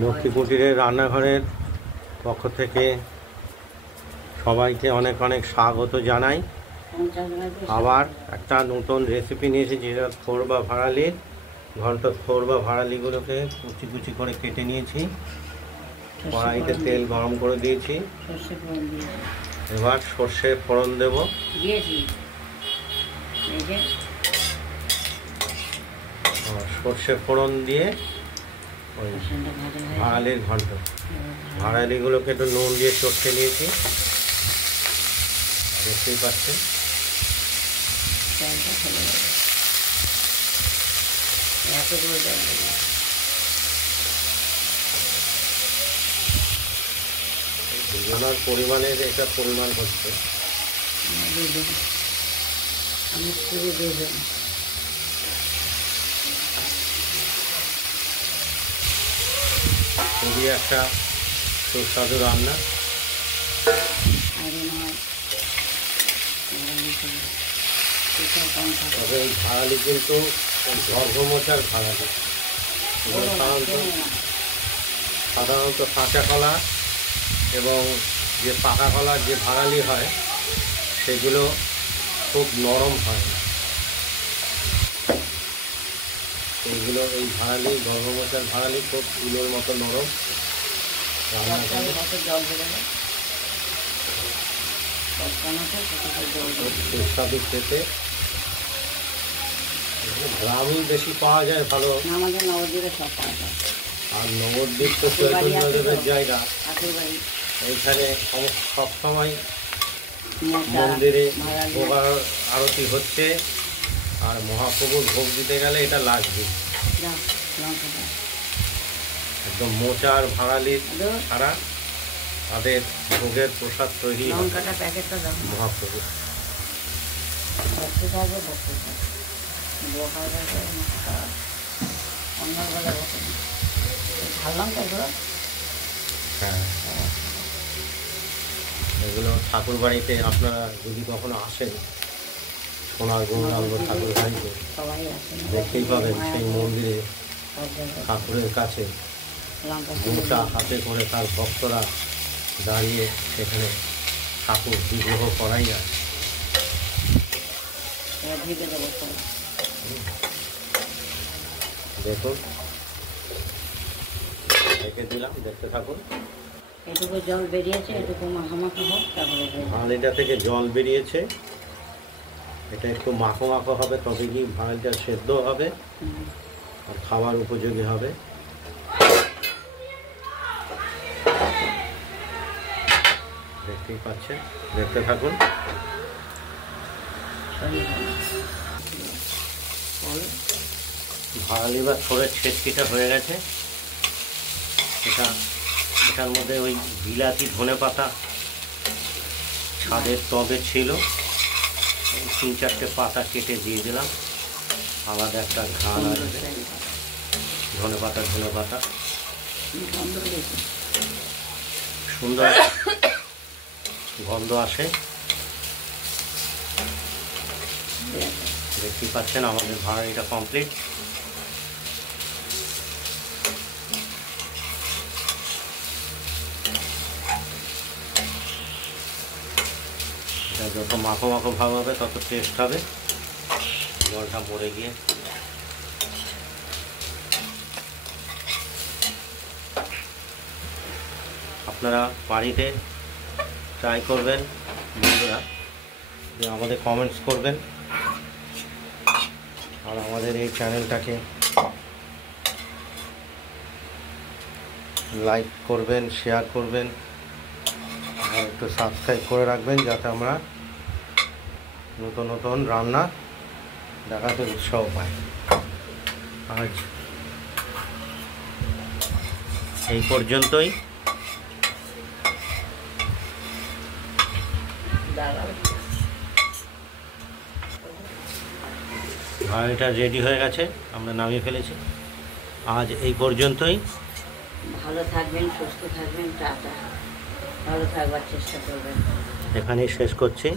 লক্ষ্মী কুটিরের রান্নাঘরের পক্ষ থেকে সবাইকে অনেক অনেক স্বাগত জানাই। আবার একটা নতুন রেসিপি নিয়েছি, যেটা থোর বা ভাড়ালির ঘন্ট। থোর বা ভাড়ালিগুলোকে কুচি কুচি করে কেটে নিয়েছি, কড়াইতে তেল গরম করে দিয়েছি। এবার সর্ষে ফোড়ন দেব। সর্ষে ফোড়ন দিয়ে ওই ভাড়ালির ঘন্ট, ভাড়ালিগুলোকে একটু নুন দিয়ে চটকে নিয়েছি, দেখতেই পাচ্ছেন। দুজনের পরিমাণের এটা পরিমাণ হচ্ছে। খুবই একটা সুস্বাদু রান্না। তবে এই ভাড়ালি কিন্তু গর্ভমোচার ভাড়ালি। সাধারণত কাঁচা কলা এবং যে পাকা কলার যে ভাড়ালি হয় সেগুলো খুব নরম হয় না। এইগুলো এই ভাড়ালি, গর্ভমোচার ভাড়ালি খুব তুলোর মতো নরম। সুস্বাদু খেতে। গ্রামই বেশি পাওয়া যায় ভালো, আর নবদ্বীপ তো চৈতন্যদেবের জায়গা। এইখানে সবসময় মন্দিরে ভোগ আরতি হচ্ছে, আর মহাপ্রভুর ভোগ দিতে গেলে এটা লাগবে। একদম মোচার ভাড়ালি ছাড়া তাদের ভোগের প্রসাদ তৈরি মহাপ্রভু। হ্যাঁ, এগুলো ঠাকুর বাড়িতে আপনারা যদি কখনো আসেন, সোনার গৌরাঙ্গ ঠাকুর বাড়িতে দেখতেই পাবেন সেই মন্দিরে ঠাকুরের কাছে মোচা হাতে করে তার ভক্তরা দাঁড়িয়ে সেখানে ঠাকুর বিগ্রহ করাই আছে। দেখুন, রেখে দিলাম, দেখতে থাকুন। এটুকু জল বেরিয়েছে, এটুকু মাখো হোক, তারপরে ভাড়ালিটা থেকে জল বেরিয়েছে। এটা একটু মাখো মাখো হবে, তবে কি ভাড়ালিটা সেদ্ধ হবে আর খাবার উপযোগী হবে। দেখতেই পাচ্ছেন, দেখতে থাকুন। ভাড়ালি বা থোড়ের ছেচকিটা হয়ে গেছে। এটার মধ্যে ওই বিলাতি ধনে পাতা ছাদের টবে ছিল, 3-4টে পাতা কেটে দিয়ে দিলাম, আলাদা একটা ঘ্রাণ আসবে। ধনে পাতা সুন্দর গন্ধ আসে। দেখতেই পাচ্ছেন আমাদের ভাড়ালিটা কমপ্লিট। এটা যত মাখো মাখো ভাব হবে তত টেস্ট হবে। জলটা মরে গিয়ে আপনারা বাড়িতে ট্রাই করবেন বন্ধুরা, যে আমাদের কমেন্টস করবেন, আর আমাদের এই চ্যানেলটাকে লাইক করবেন, শেয়ার করবেন, আর একটু সাবস্ক্রাইব করে রাখবেন, যাতে আমরা নতুন নতুন রান্না দেখাতে উৎসাহ পাই। আজ এই পর্যন্তই। ভাড়ালিটা রেডি হয়ে গেছে, আমরা নামিয়ে ফেলেছি। আজ এই পর্যন্তই। ভালো থাকবেন, সুস্থ থাকবেন, টাটা। ভালো থাকবার চেষ্টা করবেন। এখানেই শেষ করছি।